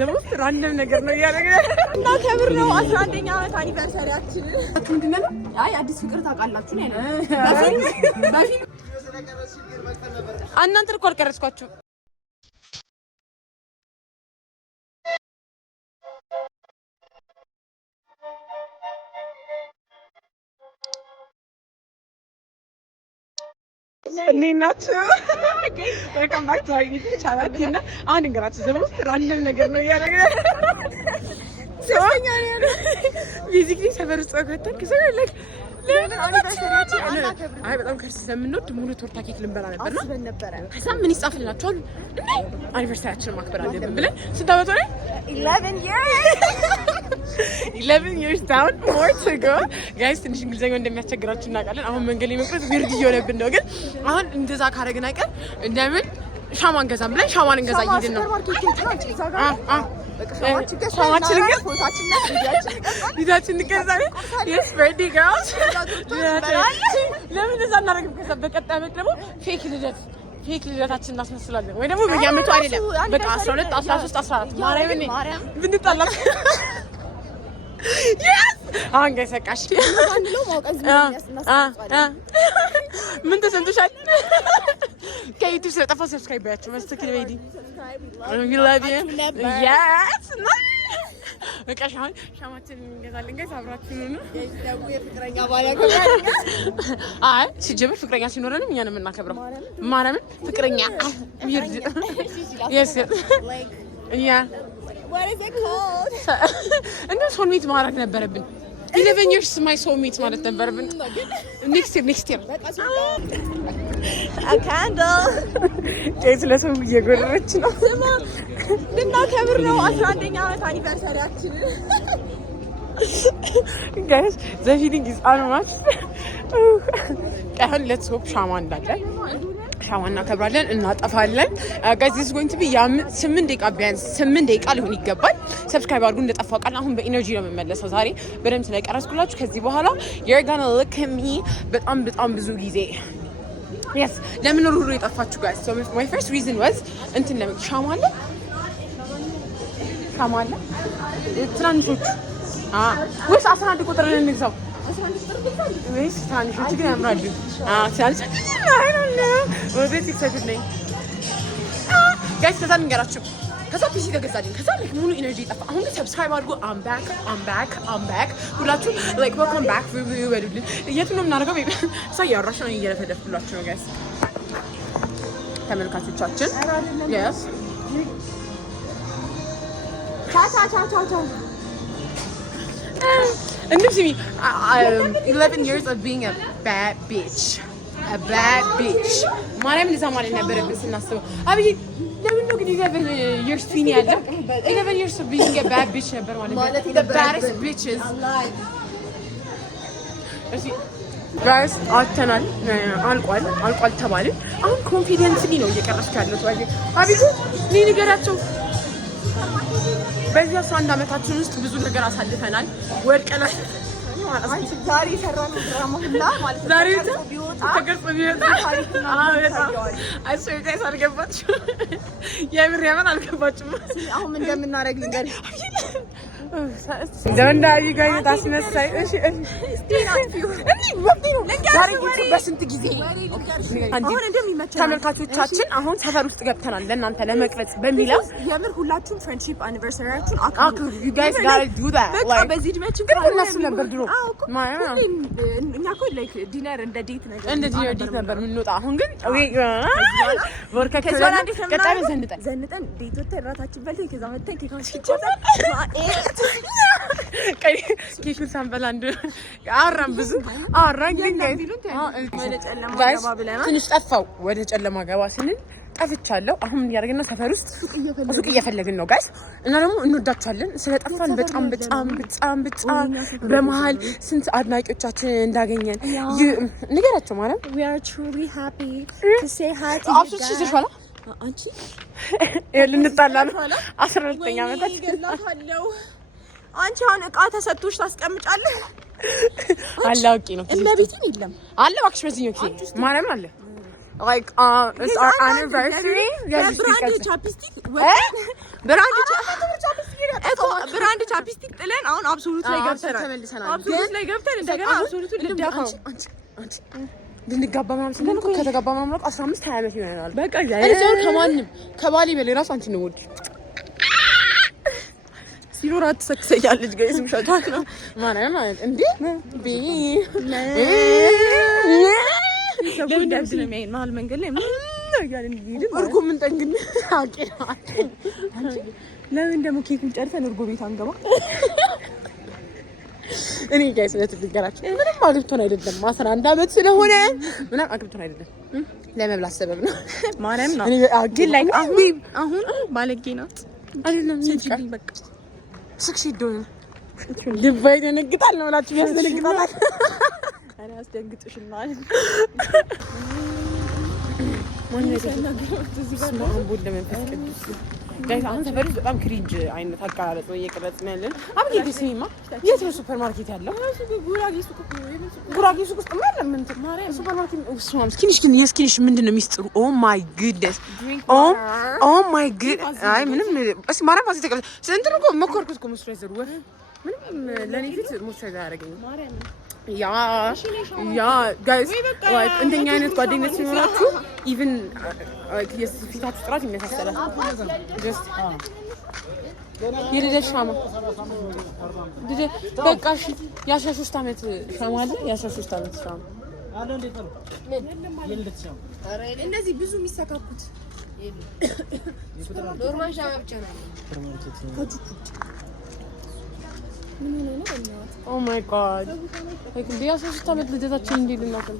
ዘውስጥ ራንደም ነገር ነው ያደረገ እና ከብር ነው 11ኛ ዓመት አኒቨርሰሪያችን ምንድነው? አይ አዲስ ፍቅር ታውቃላችሁ ነው ያለው። እናንተ እኮ አልቀረጽኳችሁ። እኔናችሁ welcome back to our YouTube channel እና አሁን እንገራችሁ ዘውስጥ ራንደም ነገር ነው ያደረገ ሰውኛ ነው ቤዚክሊ ሰፈር ውስጥ ከተን ከሰፈር ላይ ለምን አኒቨርሰሪያችን አይ በጣም ከርስ ስለምንወድ ሙሉ ቶርታ ኬክ ልንበላ ነበርና ከዛ ምን ይጻፍልናችኋል እንዴ አኒቨርሰሪያችንን ማክበር አለብን ብለን ስንት ዓመት ሆነ 11 years down more to go guys ትንሽ እንግሊዘኛው እንደሚያስቸግራችሁ እናውቃለን አሁን መንገድ ላይ መቅረጽ ቢርድ እየሆነብን ነው ግን አሁን እንደዛ ካረግን አይቀር እንደምን ሻማ እንገዛም ብለን ሻማን እንገዛ ይሄድን ነው ሻማችን ግን ፎቶአችን እንቀርጻለን yes birthday girls ለምን እዛ እናደርግም ከዛ በቀጣይ ዓመት ደግሞ ፌክ ልደታችን እናስመስላለን ወይ ደግሞ በየዓመቱ አይደለም በቃ 12 13 14 ማርያም ብንጣላ yes አሁን ገሰቃሽ አንለው ማውቀዝ ምን ተሰምቶሻል ከዩቲዩብ ስለጠፋ ሰብስክራይብ ባያችሁ መስተክል ቤዲ we love you yes በቃ ሻማችን እንገዛለን ጋይስ አብራችሁ ነው ደው የፍቅረኛ ባላ አይ ሲጀምር ፍቅረኛ ሲኖረንም እኛ ነው የምናከብረው ማርያምን ፍቅረኛ ይርድ yes yeah what is it called እንዴ ሶልሜት ማድረግ ነበረብን 11 years my soulmate ማለት ነበረብን next year a candle ቄስ ለሰው እየጎረረች ነው ስማ እና ከብር ነው 11ኛ ዓመት አኒቨርሰሪያችን guys the feeling is unmatched let's hope ሻማ እንዳለ ሻማ እናከብራለን እናጠፋለን guys this is going to be 8 ደቂቃ ቢያንስ 8 ደቂቃ ሊሆን ይገባል ሰብስክራይብ አድርጉ እንደጠፋው ቃል አሁን በኢነርጂ ነው የምመለሰው ዛሬ በደም ስለቀረስኩላችሁ ከዚህ በኋላ you're gonna look at me በጣም ብዙ ጊዜ yes ለምን ነው ሩሩ የጠፋችሁ guys so my first reason was እንትን ለምን ሻማ አለ ትናንሾቹ ወይስ 11 ቁጥር እንግዛው 11 ቁጥር ወይስ ትናንሾቹ ግን ያምራሉ ትናንሾቹ አይ ነው ወዴት ይሰግድልኝ guys ከዛ እንገራችሁ ከዛ ፒሲ ተገዛልኝ ከዛ like ሙሉ ኢነርጂ ጠፋ አሁን ሰብስክራይብ አድርጉ I'm back ሁላችሁ like welcome back review በሉልኝ የት ነው የምናደርገው ሳያራሽ ነው እየለፈደፍኩላችሁ ነው guys ተመልካቾቻችን yes ቻ እንዴ ሲሚ 11 years of being a bad bitch ማርያም ለዛ ማለት ነበረብን ስናስበው አብይ ለምን ነው ግን 11 years ፊኒ ያለው 11 years of being a bad bitch ነበር ማለት ነው the baddest bitches እሺ guys አተናል አልቋል ተባልን አሁን ኮንፊደንስሊ ነው እየቀረስኩ ያለው ታዲያ አብይ ንገራቸው በዚህ 11 ዓመታችን ውስጥ ብዙ ነገር አሳልፈናል ወርቀናል ማለት ዛሬ ሰራነው ድራማ ሁላ ማለት ነው ዛሬ ቢወጣ ጋይስ አልገባችሁ የምር አልገባችሁም አሁን እንደምናረግ ልንገር ደንዳይ ጋይስ ታስነሳይ እሺ ዛሬ በስንት ጊዜ አሁን እንደሚመቸው ተመልካቾቻችን አሁን ሰፈር ውስጥ ገብተናል ለእናንተ ለመቅረጽ በሚለው የምር ሁላችሁም ፍሬንድሺፕ አኒቨርሰሪያችሁን አክብሩ you guys gotta do that በቃ በዚህ ድመች ግን እነሱ ነበር ድሮ እኛ እኮ ላይክ ዲነር እንደ ዴት ነገር እንደ ዲነር ዴት ነበር የምንወጣ አሁን ግን ወርከከለ ቀጣይ ዘንጠን ዴት ወተን ራታችን በልተን ከዛ መተን ኬካችን ኬኩን ሳንበላ አወራን ብዙ አወራን ግን ወደ ጨለማ ገባ ብለናል ትንሽ ጠፋው ወደ ጨለማ ገባ ስንል ጠፍቻለሁ አሁን ያደርገና ሰፈር ውስጥ ሱቅ እየፈለግን ነው ጋይስ እና ደግሞ እንወዳቻለን ስለጠፋን በጣም በመሃል ስንት አድናቂዎቻችን እንዳገኘን ንገራቸው ማለት we are truly happy to say hi to you guys አንቺ ልንጣላ ነው 12ኛ ዓመታችን ይገላታለሁ አንቺ አሁን እቃ ተሰጥቶሽ ታስቀምጫለህ አላውቂ ነው እመቤቴን የለም አለ እባክሽ በዚህኛው ጊዜ ማርያም አለ like it's our anniversary. ብራንድ ቻፕስቲክ ብራንድ ቻፕስቲክ ጥለን አሁን አብሶሉት ላይ ገብተናል። አብሶሉት ላይ ገብተን እንደገና አብሶሉት ልደፋው ልንጋባ ምናምን ስንል እኮ ከተጋባ ምናምን 15 20 ዓመት ይሆናል። በቃ እዚህ ከማንም ከባሌ በላይ ራሱ አንቺ ነው ወድ ሲኖር አትሰክሰኛለች ጋይስ ምሻታል ነው ማለት እንዴ ቢ ለምን ደብድለ የሚያይን መሀል መንገድ ላይ ምን ያለን ይሄድ እርጎ ምን ጠንግን አቄራ ለምን ደግሞ ኬኩን ጨርሰን እርጎ ቤት አንገባ? እኔ ጋይስ ለትግራችሁ ምንም አግብቶን አይደለም 11 አመት ስለሆነ ምንም አግብቶን አይደለም ለመብላት ሰበብ ነው ማርያም ነው ግን ላይ አሁን ባለጌ ናት አይደለም እንጂ በቃ ስክሲዶን ልባይ ደነግጣል ነው ብላችሁ ያስደነግጣል አረ አስደንግጥሽና ጋይስ አሁን ሰፈር በጣም ክሪንጅ አይነት አቀራረጽ ነው እየቀረጽን ያለን። አብጌ ሲኒማ የት ነው ሱፐር ማርኬት ያለው? ጉራጌ ሱቅ ውስጥ ማለት ምን ማርያም ሱፐር ማርኬት ውስጥ ስኪኒሽ ግን የስኪኒሽ ምንድነው ሚስጥሩ? ኦ ማይ ጉድነስ ኦ ማይ ጉድ አይ ምንም እሺ ማርያም አዚ ተቀበል ስንት ነው መኮርኩት እኮ ሞይስቸራይዘር ወር ምንም ለኔ ፊት ሞይስቸራይዘር አያደርገኝም። ያ ጋይስ like እንደኛ አይነት ጓደኞች ሲኖራችሁ even የፊታችሁ ጥራት ይመሳሰላል። just የልደት ሻማ በቃ እሺ የ13 አመት ሻማ አለ የ13 አመት ሻማ አለ እንዴ ነው የልደት ሻማ አረ እነዚህ ብዙ የሚሰካኩት ኖርማል ሻማ ብቻ ነው Oh my god. Like they are supposed to have the data change in nothing.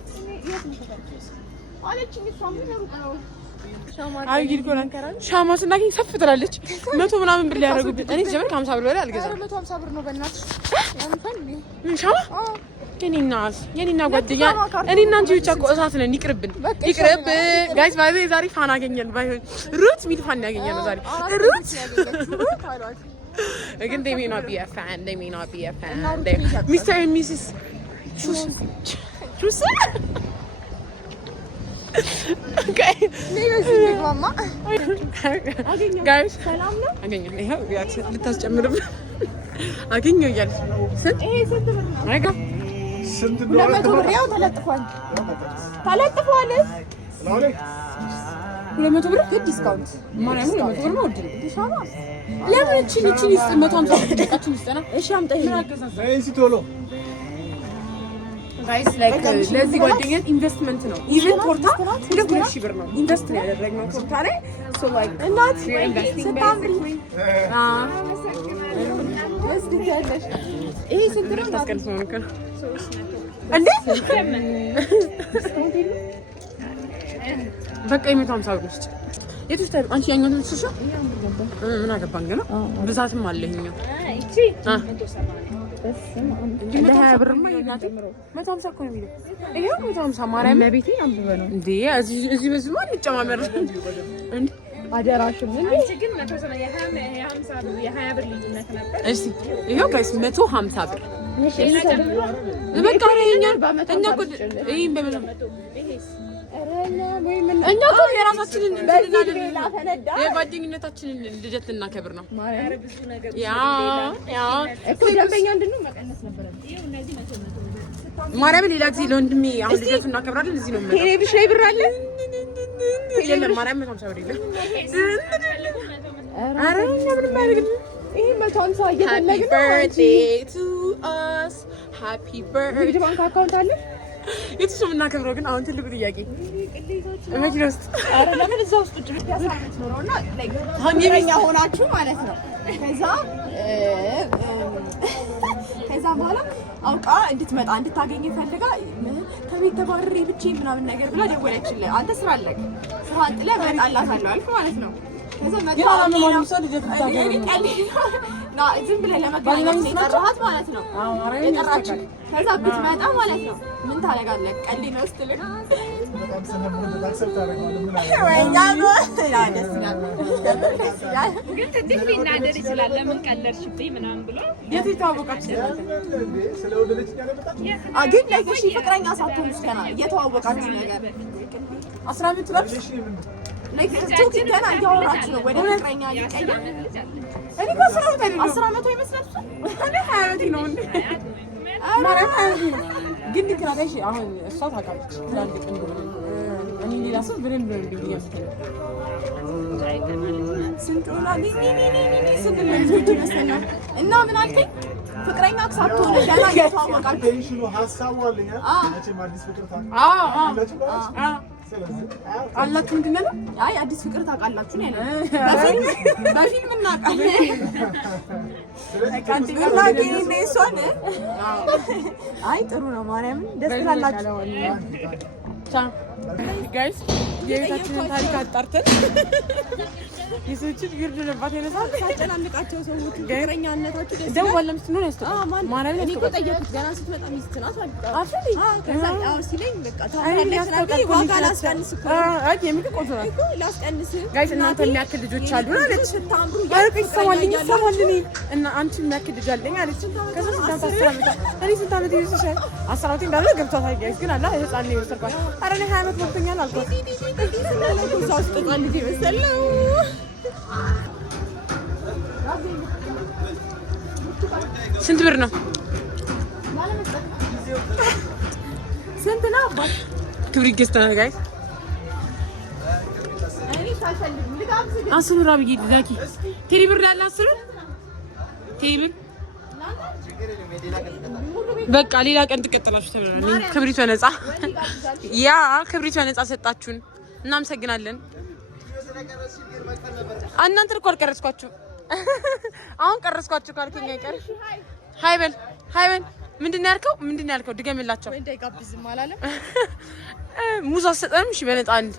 አይ ይልቆና ሻማ ስናገኝ ሰፍ ትላለች 100 ምናምን ብር ሊያደርጉብኝ እኔ ጀመር 50 ብር በላይ አልገዛም 150 ብር ነው በእናትሽ ምን ሻማ የኔና ጓደኛ እኔና አንቺ ብቻ እኮ እሳት ነን ይቅርብን ጋይስ ባይ ዛሬ ፋን አገኘን ባይሆን ሩት ሚል ፋን ያገኘን ዛሬ ሩት again they may not be a fan Mr. and Mrs. Choose okay maybe mama guys ሰላም ነው አገኘን ይሄው ያት ልታስጨምርብ አገኘው ያለች ይሄ ስንት ብር ነው አይጋ ስንት ብር 200 ብር ያው ተለጥፏል 200 ብር ዲስካውንት ማርያም 200 ብር ነው ወድ ዲሻማ ለምን እቺ 150 ብር ጨቃችን ይስጠና እሺ አምጣ ይሄ እሺ ቶሎ ጋይስ ላይክ ለዚህ ጓደኛት ኢንቨስትመንት ነው ኢቨን ፖርታ 200 ብር ነው ኢንቨስት ነው ያደረግነው ፖርታ ላይ ሶ ላይክ እናት ስታምሪ ይሄ ስንት ነው ታስቀንስ ነው እንከ እንዴ በቃ 150 ብር ውስጥ የቱስ ታዲያ አንቺ ያኛው ነው እሺ ምን አገባን ገና ብዛትም አለኝው እቺ 170 ለሀያ ብር ነው እናቴ 150 እኮ ነው የሚለው ይሄው 150 ማርያም ለቤቴ አንብበ ነው እንዴ እዚህ በዚህ ማን ይጨማመር እንዴ አደራሽም እንዴ አንቺ ግን 170 የ50 ብር የ20 ብር ልዩነት ነበር እሺ ይሄው ጋይስ 150 ብር በቃ ረኛል እኛ እኮ ይሄን በመላ ይሄስ እኛ እኮ የራሳችንን የጓደኝነታችንን ልደት እናከብር ነው ያ እኮ ደንበኛ እንድንሆን መቀነስ ነበር ይሄው እነዚህ ማርያም ሌላ ጊዜ ለወንድሜ አሁን ልደት እናከብራለን እዚህ ነው ማለት ሄኔ ብሽ ላይ ብር አለ የለም ማርያም 150 ብር የለም ኧረ እኛ ምንም አይደለም ይሄ 150 እየፈለግን ነው ሃፒ በርዝዴይ ባንክ አካውንት አለ የትስ ምን እናከብረው ግን አሁን ትልቁ ጥያቄ መኪና ውስጥ አረ ለምን እዛ ውስጥ ቁጭ ብቻ ሳይት ኖርና ላይክ ሀንገኛ ሆናችሁ ማለት ነው ከዛ በኋላ አውቃ እንድትመጣ እንድታገኝ ፈልጋ ከቤት ተባረሬ ብቻ ምናምን ነገር ብላ ደወለችልኝ አንተ ስራ አለክ ስራ አጥለ መጣላታለሁ አልኩ ማለት ነው ከዛ መጣላ ነው ሰው ልጅ ተታገኝ ና ዝም ብለህ ለመገናኘት የጠራሃት ማለት ነው የጠራች ከዛ ብትመጣ ማለት ነው ምን ታደርጋለህ ቀልድ ነው ስትልህ በጣም ሰነብሩ ተታክሰብ ታደርጋለህ ምን አለ ወይኛ ነው ያ ደስ ይላል ግን ትንሽ ሊናደር ይችላል ለምን ቀለድሽብኝ ምናምን ብሎ የት ይተዋወቃችሁ ስለወደደች ያለበታችሁ ግን ለዚህ ፍቅረኛ ሳትሆኑ እስከና እየተዋወቃችሁ ነገር 15 ትላልሽ ኔክስት ቶክ ገና እያወራችሁ ነው ወደ ፍቅረኛ እየቀየረ እኔ ከስራው ታዲያ 10 ዓመት ይመስላል እኔ 20 ዓመቴ ነው እንዴ ማርያም 20 ዓመቴ ነው ግን ልክናታሽ አሁን እሷ ታውቃለች ትላልቅ እንደሆነ እኔ ሌላ ሰው በደንብ ነው የሚያስተምረው ስንት ሆና ስንት ልጆች ይመስለኛል እና ምን አልከኝ ፍቅረኛ ሳትሆን ገና እየተዋወቃችሁ ሀሳቡ አለኝ መቼም አዲስ ፍቅር አላችሁ ምንድን ነው? አይ አዲስ ፍቅር ታውቃላችሁ ነው ያለው። በፊልም እናውቃለን። አይ ጥሩ ነው ማርያምን ደስ ትላላችሁ። ጋይስ የቤታችንን ታሪክ አጣርተን የሰዎችን ግርድ ነባት ይነሳል ሳጨናንቃቸው ሰዎች ፍቅረኛነታችሁ ደስ ደው ወለም ስትኖር ያስተው ማርያምን እኔ እኮ ጠየኩት ገና ስትመጣ ሚስት ናት አልኩት። ከዛ ሲለኝ በቃ ታውቃለህ ስለዚህ ዋጋ ላስቀንስ እኮ አይ የሚል ቆንጆ ነው ላስቀንስ ጋይስ እናንተ የሚያክል ልጆች አሉ አለች ስታምሩ ያልኩኝ ሰማልኝ እና አንቺ የሚያክል ልጅ አለኝ አለች ከዛ ስንት ዓመት ይመስልሻል 10 ዓመት እንዳለ ገብቷታል ጋይስ ግን አላ ህፃን ነው ይወሰድኳል ኧረ እኔ 20 ዓመት ሞልቶኛል አልኳት እዛ ውስጥ ህፃን ልጅ ይመስለው ስንት ብር ነው ስንት ነው አባት ክብር ይገዝተናል ጋይስ እኔ ሳልፈልግ ልጋብዝ 10 ብር አብዬ ዳኪ ቴሪ ብር ያለ 10 ቴሪ ብር በቃ ሌላ ቀን ትቀጥላችሁ ተብለናል ክብሪቷ ነፃ ያ ክብሪቷ ነፃ ሰጣችሁን እናመሰግናለን እናንተ እኮ አልቀረጽኳችሁ አሁን ቀረጽኳችሁ ካልከኛ አይቀር ሃይ በል ምንድነው ያልከው ድገምላቸው ወይ እንዳይጋብዝም አላለም ሙዝ አሰጠንም እሺ በነፃ አንድ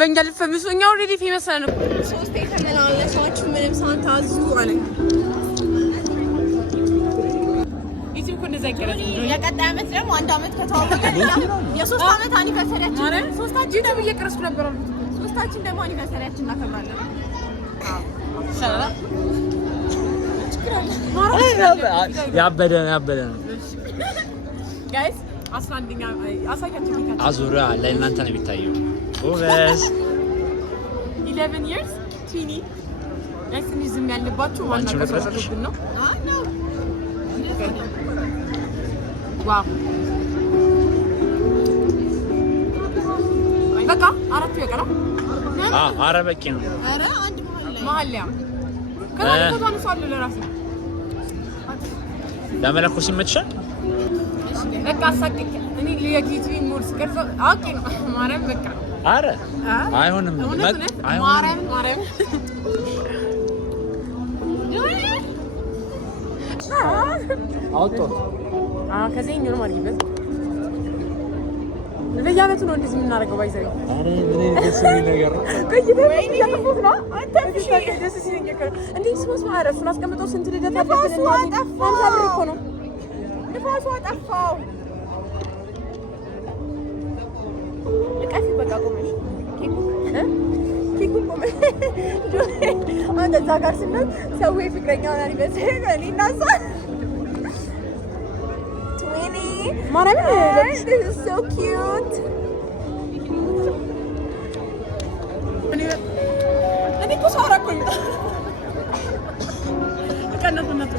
በእኛ ልፈምሱ እኛ ኦልሬዲ ፌመስ ነን ሶስት የተመላለሳችሁ ምንም ሳታዙ አለ እዚህ እኮ እንደዛ ይቀረጽ የቀጣይ ዓመት ደግሞ 1 ዓመት ከተዋወቀን የ3 ዓመት አኒቨርሰሪያችን ሶስታችን ደግሞ እየቀረስኩ ነበር ሶስታችን ደግሞ አኒቨርሰሪያችን እናከብራለን ሰላም ያበደ ነው ጋይስ 11ኛ አሳያችሁ አዙራ ለእናንተ ነው የሚታየው ኦቨስ 11 years 20 ጋይስ ዝም ያለባችሁ ዋና ከሰራችሁብን ነው ዋው በቃ አራቱ ያቀራ ኧረ በቂ ነው ኧረ አንድ መሀል ላይ ከዛ ተነሳለ ለራሴ ለመለኮ ሲመችሻል በቃ አሳቀቅ እኔ ለዩቲዩብ ሞድስ ቀርጾ አውቄ ነው ማርያም በቃ ኧረ አይሆንም ማርያም አውጦ ከዚህ ነው ማርያም በየዓመቱ ነው እንደዚህ የምናደርገው ባይዘይ አረ ምን ደስ የሚል ነገር ነው ወይኔ ያፈኩት ነው አንተ እሺ ደስ ሲለኝ እኮ እንዴ ስማስ ማረፍ እናስቀምጠው ስንት ልደት አለብን እና 50 ብር እኮ ነው ንፋሱ አጠፋው ልቀስ በቃ ቆመሽ ኬኩ ቆመሽ አንተ እዛ ጋር ስንት ሰው ፍቅረኛውን አኒቨርሰሪ እኔ እና እሷ ማርያም this is so cute እኔ እኮ ሳራኩኝ ከነፈነፈ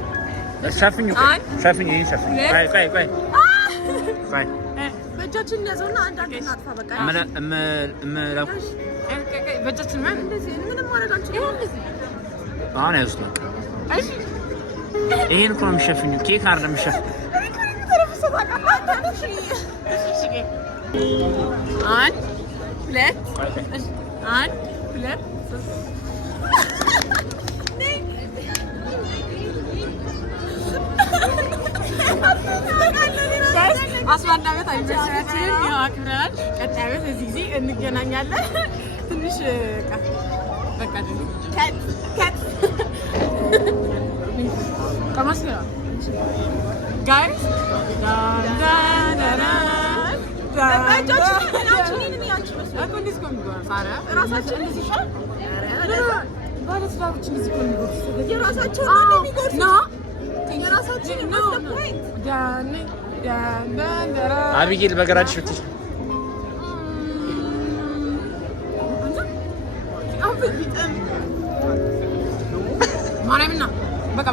ሸፍኝ ቆይ በእጃችን ያዘውና አንድ እናጥፋ በቃ በእጃችን ማን ምንም ማድረግ አንችልም አሁን ያዙት ነው እሺ ይሄን እኮ ነው የሚሸፍኝው ኬክ አይደለም የሚሸፍኝ አንድ ሁለት ሶስት አስራ አንድ ዓመት አኒቨርሰሪያችንን ያው አክብረናል። ቀጣይ ዓመት እዚህ ጊዜ እንገናኛለን። ትንሽ በቃ ከት ቀማስ ነው ጋይስ አቢጌል በገራጅ ፍትሽ ማርያምና በቃ